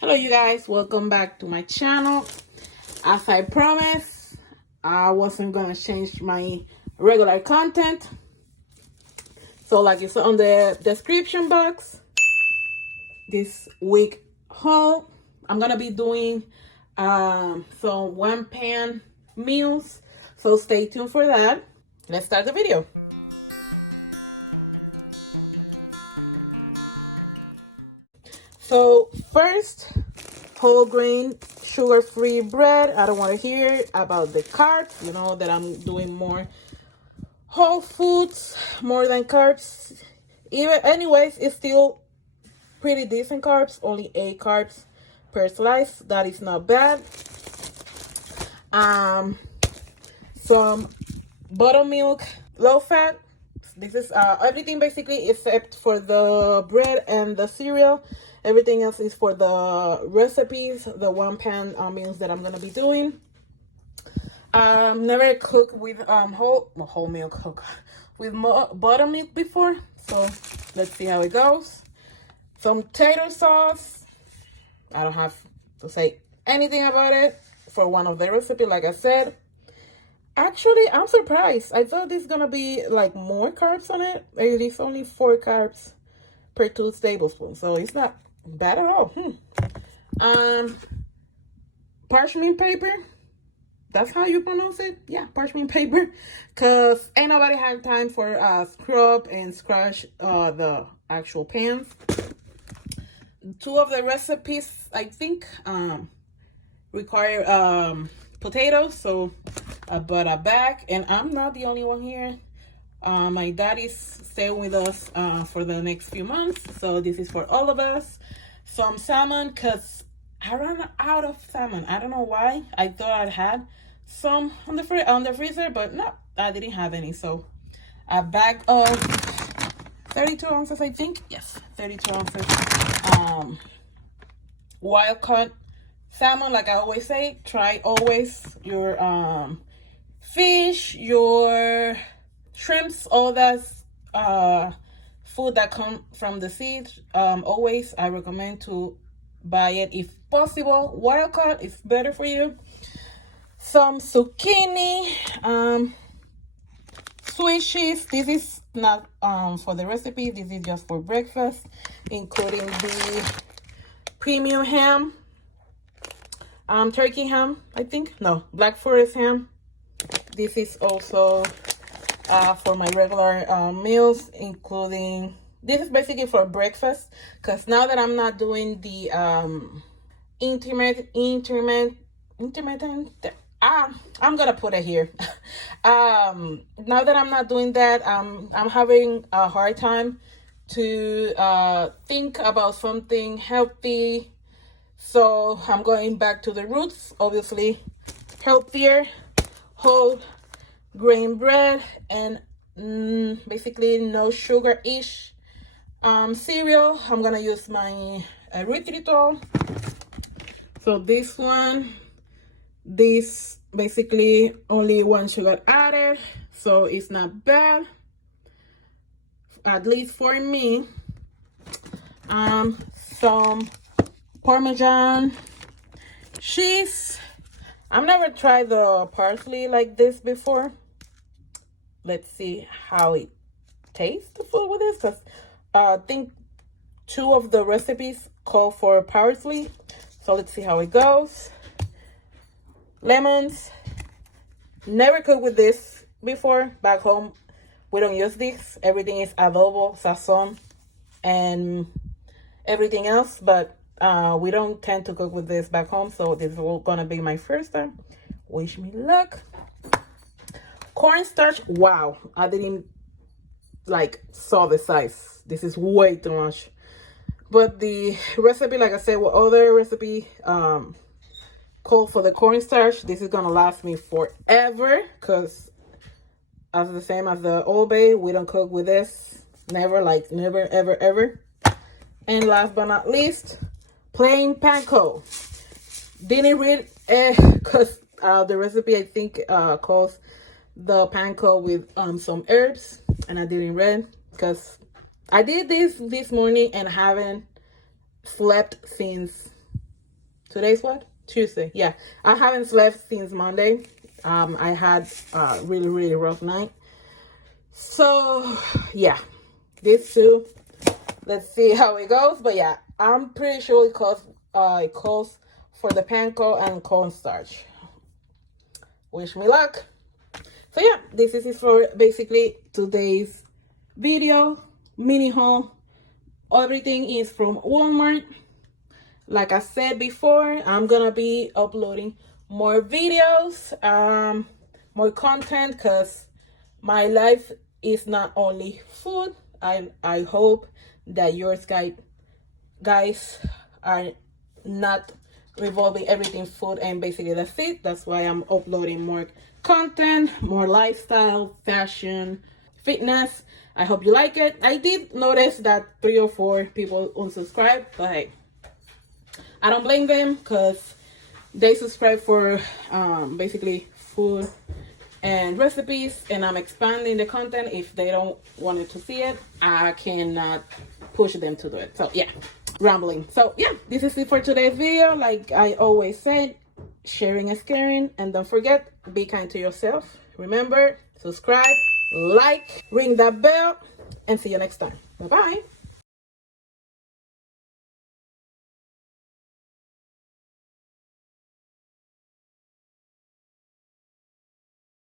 Hello you guys, welcome back to my channel. As I promised, I wasn't gonna change my regular content. So like it's on the description box, this week haul, I'm gonna be doing some one pan meals. So stay tuned for that. Let's start the video. So first, whole grain sugar-free bread. I don't want to hear about the carbs. You know that I'm doing more whole foods more than carbs. Anyways, it's still pretty decent carbs. Only 8 carbs per slice. That is not bad. Some buttermilk, low fat. This is everything basically except for the bread and the cereal. Everything else is for the recipes, the one pan meals that I'm gonna be doing. Never cooked with whole milk with buttermilk before, so let's see how it goes. Some tater sauce. I don't have to say anything about it for one of the recipe, like I said. Actually, I'm surprised. I thought this is gonna be like more carbs on it. It is only 4 carbs per 2 tablespoons, so it's not bad at all. Parchment paper. That's how you pronounce it? Yeah, parchment paper. Cause ain't nobody have time for scrub and scratch the actual pans. 2 of the recipes I think require potatoes, so I bought a bag, and I'm not the only one here. My dad is staying with us for the next few months, so this is for all of us. Some salmon, because I ran out of salmon. I don't know why. I thought I had some on the freezer, but no, I didn't have any. So a bag of 32 ounces, I think. Yes, 32 ounces. Wild caught salmon, like I always say, try always your fish, your shrimps, all that food that come from the sea. Always I recommend to buy it if possible. Wild caught is better for you. Some zucchini, Swiss cheese. This is not for the recipe, this is just for breakfast, including the premium ham, turkey ham, I think. No, Black Forest ham. This is also for my regular meals, including, this is basically for breakfast, because now that I'm not doing the intermittent, I'm gonna put it here. Now that I'm not doing that, I'm having a hard time to think about something healthy, so I'm going back to the roots. Obviously healthier whole grain bread and basically no sugar-ish cereal. I'm gonna use my erythritol. So this one, this basically only 1 sugar added, so it's not bad, at least for me. Some Parmesan cheese. I've never tried the parsley like this before. Let's see how it tastes, the food with this, because I think 2 of the recipes call for parsley. So let's see how it goes. Lemons. Never cooked with this before. Back home, we don't use this. Everything is adobo, sazon, and everything else. But we don't tend to cook with this back home. So this is gonna be my first time. Wish me luck. Cornstarch. Wow, I didn't saw the size. This is way too much. But the recipe, like I said, what other recipe called for the cornstarch, this is gonna last me forever, because as the same as the Old Bay, we don't cook with this. Never, ever, ever. And last but not least, plain panko. Didn't read because the recipe I think calls the panko with some herbs, and I didn't read because I did this morning and haven't slept since Today's what? Tuesday. Yeah, I haven't slept since Monday. I had a really rough night. So yeah, this too. Let's see how it goes. But yeah, I'm pretty sure it calls for the panko and cornstarch. Wish me luck. So yeah, this is it for basically today's video, mini haul. Everything is from Walmart. Like I said before, I'm gonna be uploading more videos, more content, because my life is not only food. I hope that yours guys are not revolving everything food and basically that's it. That's why I'm uploading more content, more lifestyle, fashion, fitness. I hope you like it. I did notice that 3 or 4 people unsubscribed, but hey, I don't blame them because they subscribe for basically food and recipes, and I'm expanding the content. If they don't want to see it, I cannot push them to do it. So yeah, rambling. So yeah, this is it for today's video. Like I always said, sharing is caring, and don't forget, be kind to yourself. Remember, subscribe, like, ring that bell, and see you next time. Bye bye.